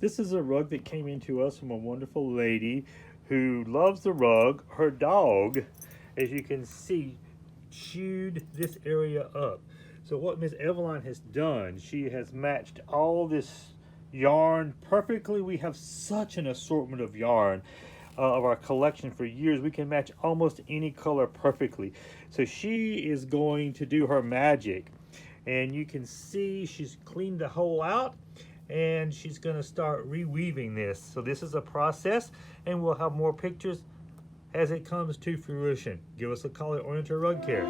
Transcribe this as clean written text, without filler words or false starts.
This is a rug that came into us from a wonderful lady who loves the rug. Her dog, as you can see, chewed this area up. So what Miss Eveline has done, she has matched all this yarn perfectly. We have such an assortment of yarn of our collection for years. We can match almost any color perfectly. So she is going to do her magic, and you can see she's cleaned the hole out, and she's going to start reweaving this. So this is a process, and we'll have more pictures as it comes to fruition. Give us a call at Oriental Rug Care.